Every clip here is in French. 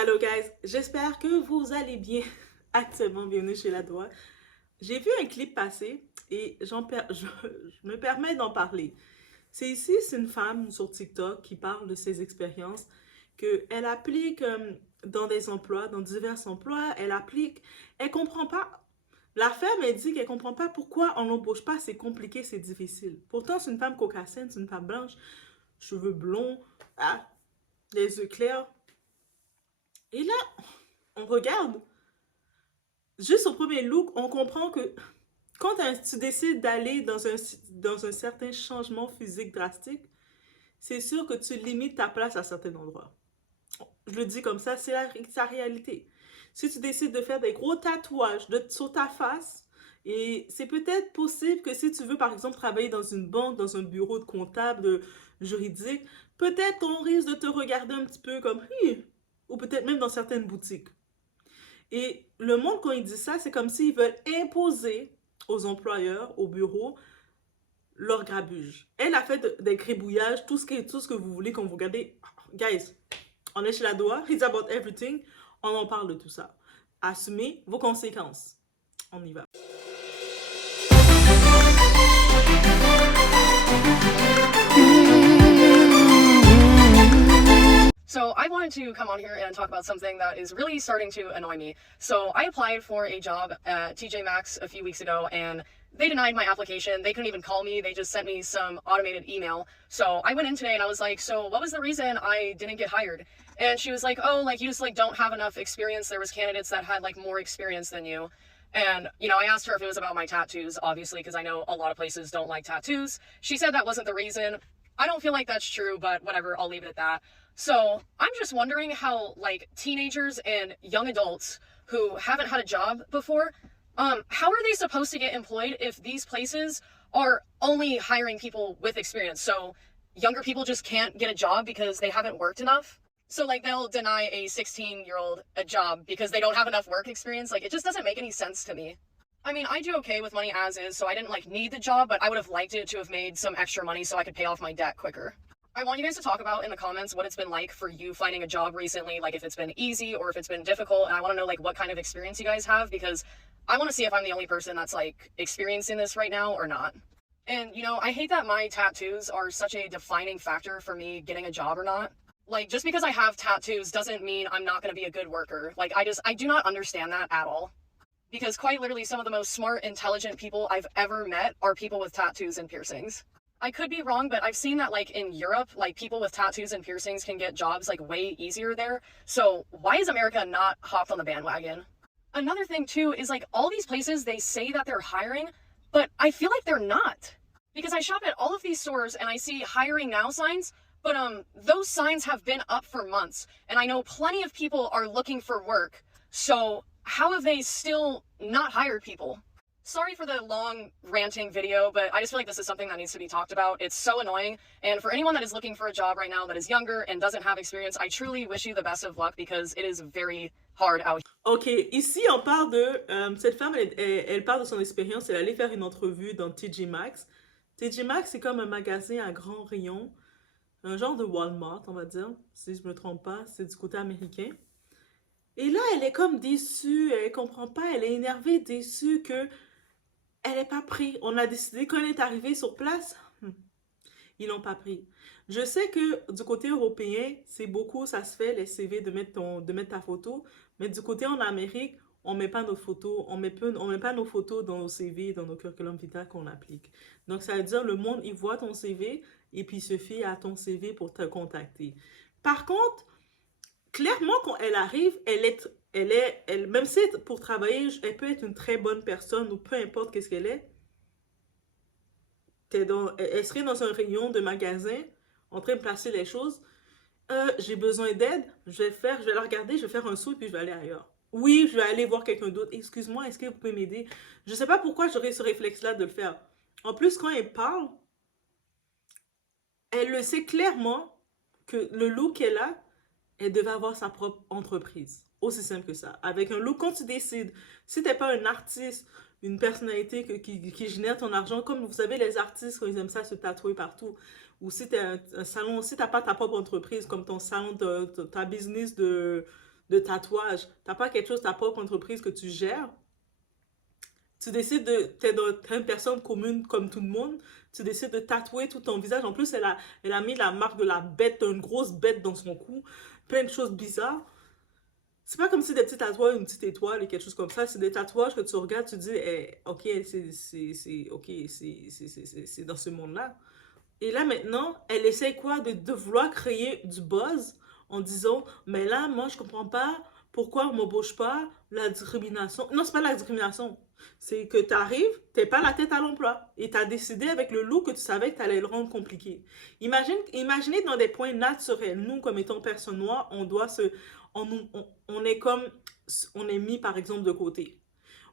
Allô guys, j'espère que vous allez bien. Actuellement, bienvenue chez La Doigt. J'ai vu un clip passer et je me permets d'en parler. C'est une femme sur TikTok qui parle de ses expériences, qu'elle applique dans des emplois, dans divers emplois, elle comprend pas. La femme, elle dit qu'elle comprend pas pourquoi on l'embauche pas, c'est compliqué, c'est difficile. Pourtant, c'est une femme caucasienne, c'est une femme blanche, cheveux blonds, ah, les yeux clairs. Et là, on regarde. Juste au premier look, on comprend que quand tu décides d'aller dans un certain changement physique drastique, c'est sûr que tu limites ta place à certains endroits. Je le dis comme ça, c'est sa réalité. Si tu décides de faire des gros tatouages sur ta face, et c'est peut-être possible que si tu veux, par exemple, travailler dans une banque, dans un bureau de comptable, de juridique, peut-être on risque de te regarder un petit peu comme, ou peut-être même dans certaines boutiques. Et le monde, quand il dit ça, c'est comme s'ils veulent imposer aux employeurs, au bureau, leur grabuge. Elle a fait des gribouillages, tout ce que vous voulez quand vous regardez. Guys, on est chez la Doha, it's about everything. On en parle de tout ça. Assumez vos conséquences. On y va. So I wanted to come on here and talk about something that is really starting to annoy me. So I applied for a job at TJ Maxx a few weeks ago and they denied my application. They couldn't even call me. They just sent me some automated email. So I went in today and I was like, so what was the reason I didn't get hired? And she was like, oh, like you just like don't have enough experience. There was candidates that had like more experience than you. And, you know, I asked her if it was about my tattoos, obviously, because I know a lot of places don't like tattoos. She said that wasn't the reason. I don't feel like that's true, but whatever, I'll leave it at that. So I'm just wondering how, like, teenagers and young adults who haven't had a job before, how are they supposed to get employed if these places are only hiring people with experience? So younger people just can't get a job because they haven't worked enough? So, like, they'll deny a 16-year-old a job because they don't have enough work experience? Like, it just doesn't make any sense to me. I mean, I do okay with money as is, so I didn't, like, need the job, but I would have liked it to have made some extra money so I could pay off my debt quicker. I want you guys to talk about in the comments what it's been like for you finding a job recently, like if it's been easy or if it's been difficult, and I want to know like what kind of experience you guys have because I want to see if I'm the only person that's like experiencing this right now or not. And you know, I hate that my tattoos are such a defining factor for me getting a job or not. Like just because I have tattoos doesn't mean I'm not going to be a good worker. Like I do not understand that at all. Because quite literally some of the most smart, intelligent people I've ever met are people with tattoos and piercings. I could be wrong, but I've seen that like in Europe, like people with tattoos and piercings can get jobs like way easier there. So why is America not hopped on the bandwagon? Another thing too is like all these places they say that they're hiring, but I feel like they're not. Because I shop at all of these stores and I see hiring now signs, but those signs have been up for months and I know plenty of people are looking for work. So how have they still not hired people? Sorry for the long ranting video, but I just feel like this is something that needs to be talked about. It's so annoying. And for anyone that is looking for a job right now that is younger and doesn't have experience, I truly wish you the best of luck because it is very hard out here. Ok, ici on parle de... cette femme, elle parle de son expérience. Elle allait faire une entrevue dans TJ Maxx. TJ Maxx, c'est comme un magasin à grand rayon. Un genre de Walmart, on va dire. Si je me trompe pas, c'est du côté américain. Et là, elle est comme déçue. Elle comprend pas. Elle est énervée, déçue que... Elle n'est pas prise. On a décidé qu'on est arrivé sur place. Ils l'ont pas pris. Je sais que du côté européen, c'est beaucoup, ça se fait, les CV de mettre ta photo. Mais du côté en Amérique, on met pas nos photos, on met pas nos photos dans nos CV, dans nos curriculum vitae qu'on applique. Donc, ça veut dire, le monde, il voit ton CV et puis il se fie à ton CV pour te contacter. Par contre, clairement, quand elle arrive, même si pour travailler, elle peut être une très bonne personne ou peu importe qu'est-ce qu'elle est, elle serait dans un rayon de magasin en train de placer les choses. J'ai besoin d'aide, je vais la regarder, je vais faire un saut et puis je vais aller ailleurs. Oui, je vais aller voir quelqu'un d'autre. Excuse-moi, est-ce que vous pouvez m'aider? Je ne sais pas pourquoi j'aurais ce réflexe-là de le faire. En plus, quand elle parle, elle le sait clairement que le look qu'elle a, elle devait avoir sa propre entreprise. Aussi simple que ça. Avec un look, quand tu décides, si tu n'es pas un artiste, une personnalité qui génère ton argent, comme vous savez, les artistes, quand ils aiment ça, se tatouer partout. Ou si tu es un salon, si tu n'as pas ta propre entreprise, comme ton salon, ta business de tatouage, tu n'as pas quelque chose, ta propre entreprise que tu gères, tu décides de, t'es une personne commune comme tout le monde, tu décides de tatouer tout ton visage. En plus, elle a mis la marque de la bête, une grosse bête dans son cou, plein de choses bizarres. C'est pas comme si des petits tatouages, une petite étoile et quelque chose comme ça. C'est des tatouages que tu regardes, tu dis, eh, ok, c'est dans ce monde-là. Et là, maintenant, elle essaie quoi? De vouloir créer du buzz en disant, mais là, moi, je comprends pas pourquoi on m'embauche pas, la discrimination. Non, c'est pas la discrimination. C'est que tu arrives, t'es pas la tête à l'emploi. Et tu as décidé avec le look que tu savais que tu allais le rendre compliqué. Imaginez dans des points naturels. Nous, comme étant personnes noires, on doit se. On est comme. On est mis, par exemple, de côté.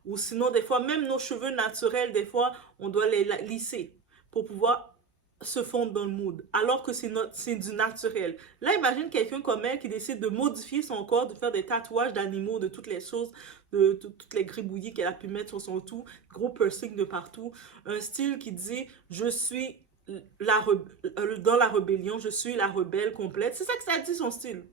Ou sinon, des fois, même nos cheveux naturels, des fois, on doit les lisser pour pouvoir se fondre dans le mood, alors que c'est du naturel. Là, imagine quelqu'un comme elle qui décide de modifier son corps, de faire des tatouages d'animaux, de toutes les choses, de toutes les gribouillis qu'elle a pu mettre sur son tout, gros piercing de partout, un style qui dit « je suis dans la rébellion, je suis la rebelle complète ». C'est ça que ça dit, son style.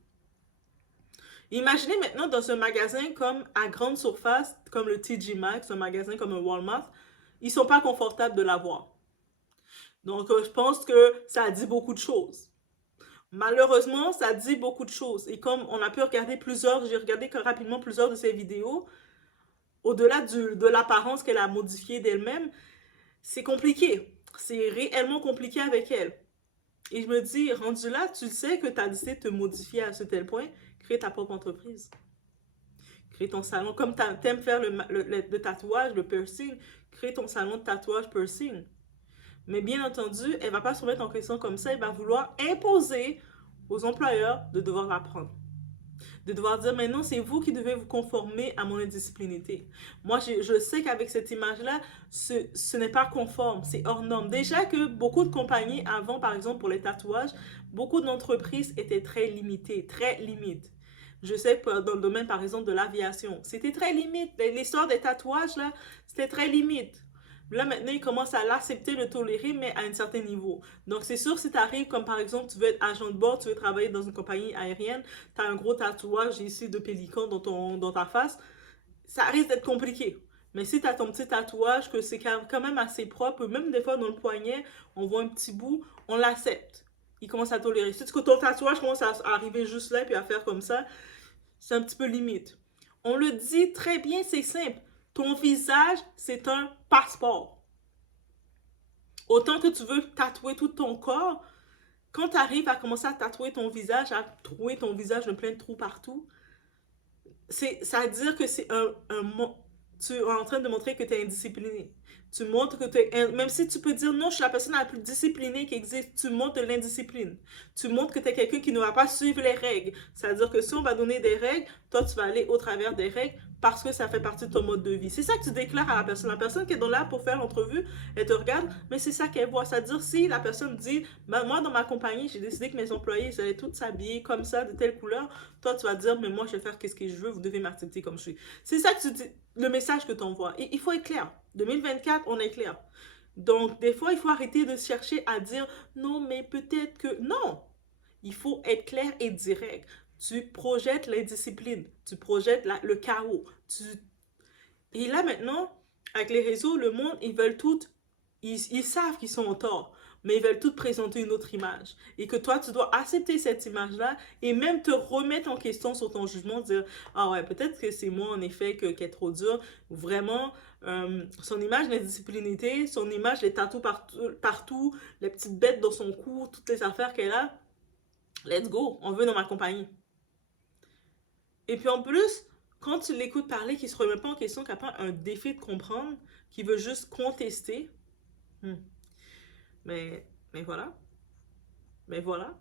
Imaginez maintenant dans un magasin comme à grande surface, comme le TJ Maxx, un magasin comme un Walmart, ils sont pas confortables de l'avoir. Donc, je pense que ça dit beaucoup de choses. Malheureusement, ça dit beaucoup de choses. Et comme on a pu regarder j'ai regardé rapidement plusieurs de ses vidéos, au-delà de l'apparence qu'elle a modifiée d'elle-même, c'est compliqué. C'est réellement compliqué avec elle. Et je me dis, rendu là, tu sais que tu as décidé de te modifier à ce tel point, crée ta propre entreprise. Crée ton salon. Comme tu aimes faire le tatouage, le piercing, crée ton salon de tatouage piercing. Mais bien entendu, elle ne va pas se remettre en question comme ça. Elle va vouloir imposer aux employeurs de devoir l'apprendre. De devoir dire, mais non, c'est vous qui devez vous conformer à mon indisciplinité. Moi, je sais qu'avec cette image-là, ce n'est pas conforme, c'est hors norme. Déjà que beaucoup de compagnies avant, par exemple, pour les tatouages, beaucoup d'entreprises étaient très limitées, très limites. Je sais que dans le domaine, par exemple, de l'aviation, c'était très limite. L'histoire des tatouages, là, c'était très limite. Là, maintenant, ils commencent à l'accepter, le tolérer, mais à un certain niveau. Donc, c'est sûr, si tu arrives, comme par exemple, tu veux être agent de bord, tu veux travailler dans une compagnie aérienne, tu as un gros tatouage ici de pélican dans ta face, ça risque d'être compliqué. Mais si tu as ton petit tatouage, que c'est quand même assez propre, même des fois dans le poignet, on voit un petit bout, on l'accepte. Ils commencent à tolérer. Si ton tatouage commence à arriver juste là, puis à faire comme ça, c'est un petit peu limite. On le dit très bien, c'est simple. Ton visage, c'est un passeport. Autant que tu veux tatouer tout ton corps, quand tu arrives à commencer à tatouer ton visage, à trouver ton visage de plein de trous partout, ça veut dire que tu es en train de montrer que tu es indiscipliné. Tu montres que tu es... Même si tu peux dire non, je suis la personne la plus disciplinée qui existe, tu montres de l'indiscipline. Tu montres que tu es quelqu'un qui ne va pas suivre les règles. C'est-à-dire que si on va donner des règles, toi, tu vas aller au travers des règles parce que ça fait partie de ton mode de vie. C'est ça que tu déclares à la personne. La personne qui est là pour faire l'entrevue, elle te regarde, mais c'est ça qu'elle voit. C'est-à-dire si la personne dit, ben, moi, dans ma compagnie, j'ai décidé que mes employés, ils allaient tous s'habiller comme ça, de telle couleur, toi, tu vas dire, mais moi, je vais faire ce que je veux, vous devez m'accepter comme je suis. C'est ça que tu dis, le message que tu envoies. Et il faut être clair. 2024, on est clair. Donc, des fois, il faut arrêter de chercher à dire, non, mais peut-être que... Non! Il faut être clair et direct. Tu projettes l'indiscipline, tu projettes le chaos. Et là, maintenant, avec les réseaux, le monde, ils veulent tout... Ils savent qu'ils sont en tort, mais ils veulent tout présenter une autre image. Et que toi, tu dois accepter cette image-là et même te remettre en question sur ton jugement, dire « Ah ouais, peut-être que c'est moi, en effet, qui est trop dur. » Vraiment, son image d'indisciplinité, son image, les tatous partout, les petites bêtes dans son cou, toutes les affaires qu'elle a. Let's go, on veut dans ma compagnie. Et puis en plus, quand tu l'écoutes parler, qu'il ne se remet pas en question, qu'il n'a pas un défi de comprendre, qu'il veut juste contester, mais voilà. Mais voilà.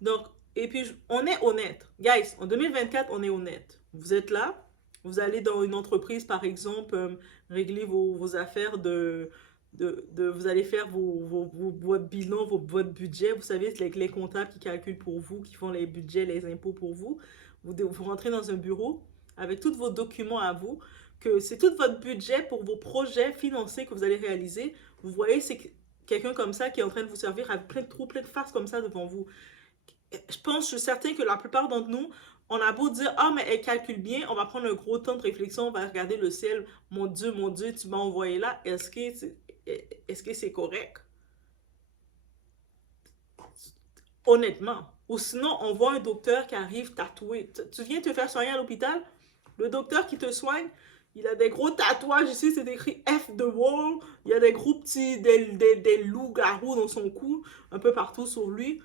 Donc, et puis, on est honnête. Guys, en 2024, on est honnête. Vous êtes là, vous allez dans une entreprise, par exemple, régler vos affaires vous allez faire votre bilan, votre budget. Vous savez, c'est les comptables qui calculent pour vous, qui font les budgets, les impôts pour vous. Vous rentrez dans un bureau avec tous vos documents à vous, que c'est tout votre budget pour vos projets financiers que vous allez réaliser. Vous voyez, c'est quelqu'un comme ça qui est en train de vous servir avec plein de trous, plein de farces comme ça devant vous. Je suis certaine que la plupart d'entre nous, on a beau dire, ah, mais elle calcule bien, on va prendre un gros temps de réflexion, on va regarder le ciel, mon Dieu, tu m'as envoyé là, est-ce que c'est correct? Honnêtement. Ou sinon, on voit un docteur qui arrive tatoué. Tu viens te faire soigner à l'hôpital, le docteur qui te soigne, il a des gros tatouages ici, c'est écrit F the Wall. Il y a des gros petits, des loups-garous dans son cou, un peu partout sur lui.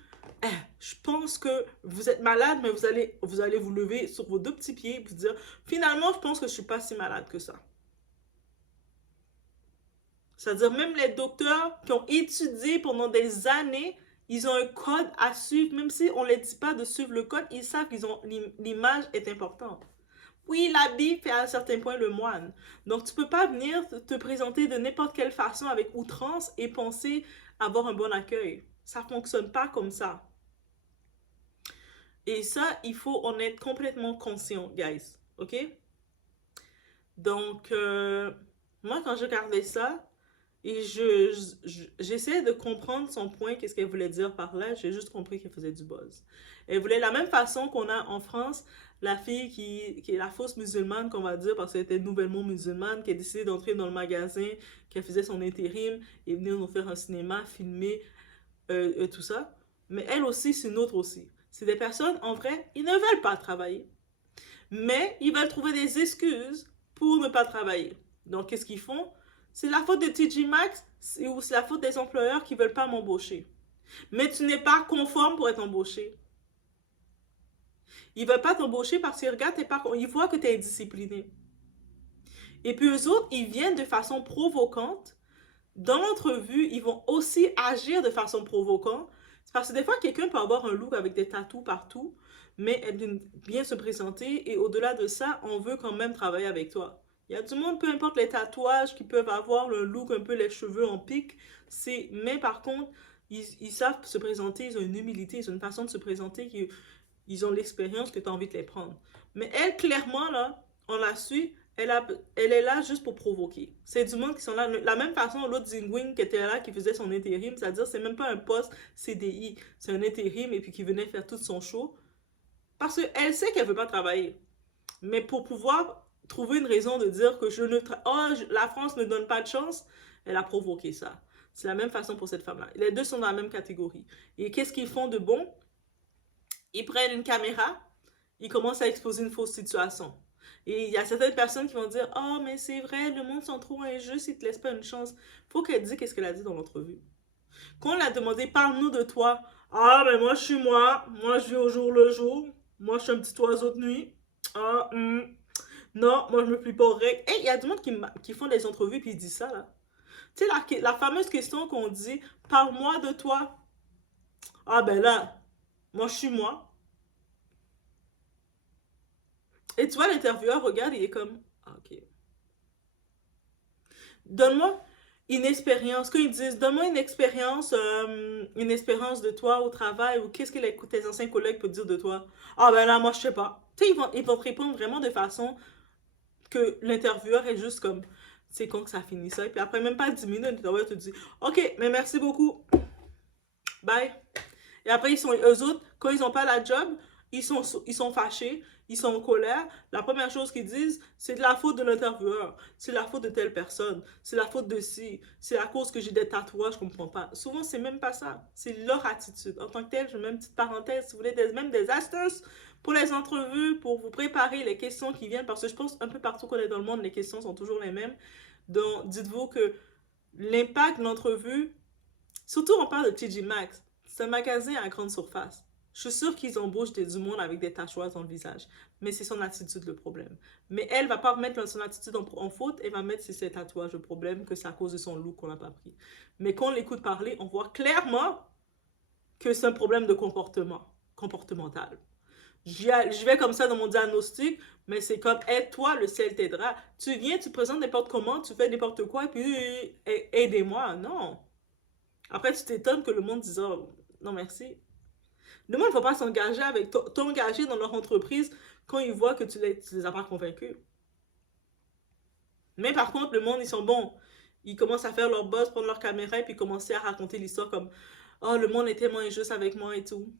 Je pense que vous êtes malade, mais vous allez vous lever sur vos deux petits pieds et vous dire, finalement, je pense que je suis pas si malade que ça. C'est-à-dire, même les docteurs qui ont étudié pendant des années, ils ont un code à suivre, même si on ne les dit pas de suivre le code, ils savent qu'ils ont l'image est importante. Oui, l'habit fait à un certain point le moine. Donc, tu ne peux pas venir te présenter de n'importe quelle façon avec outrance et penser avoir un bon accueil. Ça ne fonctionne pas comme ça. Et ça, il faut en être complètement conscient, guys. OK? Donc, moi, quand je regardais ça, et j'essaie de comprendre son point, qu'est-ce qu'elle voulait dire par là. J'ai juste compris qu'elle faisait du buzz. Elle voulait, la même façon qu'on a en France, la fille qui est la fausse musulmane, qu'on va dire, parce qu'elle était nouvellement musulmane, qui a décidé d'entrer dans le magasin, qui faisait son intérim, et venir nous faire un cinéma, filmer, tout ça. Mais elle aussi, c'est une autre aussi. C'est des personnes, en vrai, ils ne veulent pas travailler. Mais ils veulent trouver des excuses pour ne pas travailler. Donc, qu'est-ce qu'ils font? C'est la faute de TJ Maxx ou c'est la faute des employeurs qui ne veulent pas m'embaucher. Mais tu n'es pas conforme pour être embauché. Ils ne veulent pas t'embaucher parce qu'ils regardent, ils voient que tu es indiscipliné. Et puis eux autres, ils viennent de façon provocante. Dans l'entrevue, ils vont aussi agir de façon provocante. Parce que des fois, quelqu'un peut avoir un look avec des tatous partout, mais bien se présenter. Et au-delà de ça, on veut quand même travailler avec toi. Il y a du monde, peu importe les tatouages, qui peuvent avoir le look, un peu les cheveux en pique. Mais par contre, ils savent se présenter, ils ont une humilité, ils ont une façon de se présenter, ils ont l'expérience que tu as envie de les prendre. Mais elle, clairement, là, on la suit, elle est là juste pour provoquer. C'est du monde qui sont là. La même façon, l'autre Zingwing qui était là, qui faisait son intérim, c'est-à-dire c'est même pas un poste CDI, c'est un intérim et puis qui venait faire tout son show. Parce qu'elle sait qu'elle veut pas travailler. Mais pour pouvoir trouver une raison de dire que la France ne donne pas de chance, elle a provoqué ça. C'est la même façon pour cette femme-là. Les deux sont dans la même catégorie. Et qu'est-ce qu'ils font de bon? Ils prennent une caméra, ils commencent à exposer une fausse situation. Et il y a certaines personnes qui vont dire « Oh, mais c'est vrai, le monde sont trop injustes, ils te laissent pas une chance. » Faut qu'elle dise qu'est-ce qu'elle a dit dans l'entrevue. Quand on l'a demandé « Parle-nous de toi. » « Ah, mais moi, je suis moi. Moi, je vis au jour le jour. Moi, je suis un petit oiseau de nuit. Ah, non, moi, je me plie pas aux règles. » Et il y a du monde qui font des entrevues puis ils disent ça, là. Tu sais, la fameuse question qu'on dit « Parle-moi de toi. » Ah, ben là, moi, je suis moi. Et tu vois, l'intervieweur regarde et il est comme, ah, ok. Donne-moi une expérience. Quand ils disent, donne-moi une expérience de toi au travail ou qu'est-ce que tes anciens collègues peuvent dire de toi. Ah ben là, moi, je sais pas. Tu sais, ils vont te répondre vraiment de façon que l'intervieweur est juste comme, c'est quand que ça finit ça. Et puis après, même pas 10 minutes, l'intervieweur te dit, ok, mais merci beaucoup. Bye. Et après, eux autres, quand ils n'ont pas la job, ils sont fâchés, ils sont en colère. La première chose qu'ils disent, c'est de la faute de l'intervieweur, c'est la faute de telle personne, c'est la faute de ci, c'est à cause que j'ai des tatouages, je comprends pas. Souvent, c'est même pas ça, c'est leur attitude. En tant que tel, je mets une petite parenthèse, si vous voulez même des astuces pour les entrevues, pour vous préparer les questions qui viennent, parce que je pense un peu partout qu'on est dans le monde, les questions sont toujours les mêmes. Donc, dites-vous que l'impact de l'entrevue, surtout on parle de TJ Maxx, c'est un magasin à grande surface. Je suis sûre qu'ils embauchent du monde avec des tatouages dans le visage. Mais c'est son attitude le problème. Mais elle ne va pas mettre son attitude en faute, elle va mettre ses tatouages le problème, que c'est à cause de son look qu'on n'a pas pris. Mais quand on l'écoute parler, on voit clairement que c'est un problème de comportemental. Je vais comme ça dans mon diagnostic, mais c'est comme aide-toi, le ciel t'aidera. Tu viens, tu présentes n'importe comment, tu fais n'importe quoi, et puis aidez-moi. Non. Après, tu t'étonnes que le monde dise oh, non merci. Le monde ne va pas s'engager avec t'engager dans leur entreprise quand ils voient que tu les as pas convaincus. Mais par contre, le monde, ils sont bons. Ils commencent à faire leur buzz, prendre leur caméra et puis commencer à raconter l'histoire comme oh, le monde est tellement injuste avec moi et tout.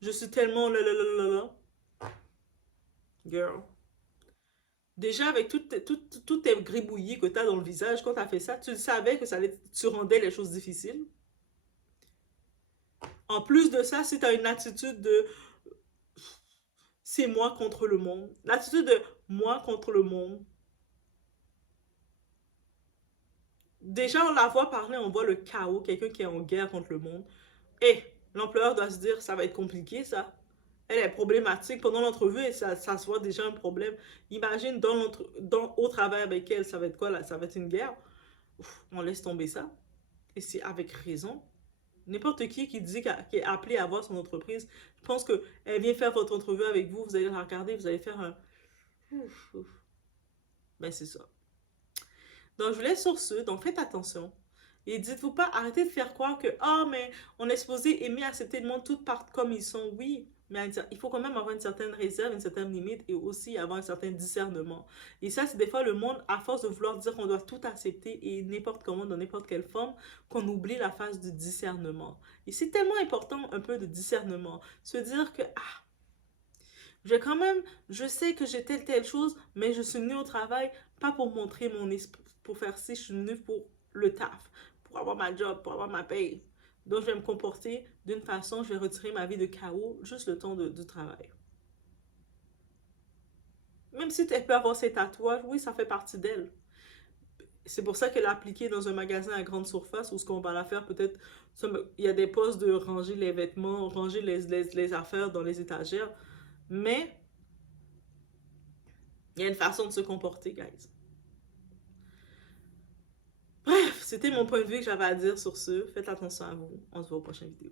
Je suis tellement là. girl. Déjà, avec toutes tes gribouillis que tu as dans le visage, quand tu as fait ça, tu savais que tu rendais les choses difficiles. En plus de ça, si tu as une attitude de c'est moi contre le monde, l'attitude de moi contre le monde, déjà on la voit parler, on voit le chaos, quelqu'un qui est en guerre contre le monde. Et l'employeur doit se dire, ça va être compliqué ça. Elle est problématique. Pendant l'entrevue, et ça se voit déjà un problème. Imagine au travail avec elle, ça va être quoi là? Ça va être une guerre. Ouf, on laisse tomber ça. Et c'est avec raison. N'importe qui dit qui est appelé à avoir son entreprise, je pense qu'elle vient faire votre entrevue avec vous, vous allez la regarder, vous allez faire un... Ouf, ouf. Ben c'est ça. Donc je vous laisse sur ce, donc faites attention. Et dites-vous pas, arrêtez de faire croire que, ah, mais on est supposé aimer, accepter le monde, toutes partent comme ils sont, oui. Mais il faut quand même avoir une certaine réserve, une certaine limite et aussi avoir un certain discernement. Et ça, c'est des fois le monde, à force de vouloir dire qu'on doit tout accepter et n'importe comment, dans n'importe quelle forme, qu'on oublie la phase du discernement. Et c'est tellement important, un peu de discernement. Se dire que, ah, je sais que j'ai telle chose, mais je suis venue au travail, pas pour montrer mon esprit, pour faire ci, je suis venue pour le taf, pour avoir ma job, pour avoir ma paye. Donc, je vais me comporter d'une façon, je vais retirer ma vie de chaos juste le temps du travail. Même si elle peut avoir ses tatouages, oui, ça fait partie d'elle. C'est pour ça qu'elle a appliqué dans un magasin à grande surface où ce qu'on va la faire peut-être, il y a des postes de ranger les vêtements, ranger les affaires dans les étagères, mais il y a une façon de se comporter, guys. Bref, c'était mon point de vue que j'avais à dire sur ce. Faites attention à vous. On se voit aux prochaines vidéos.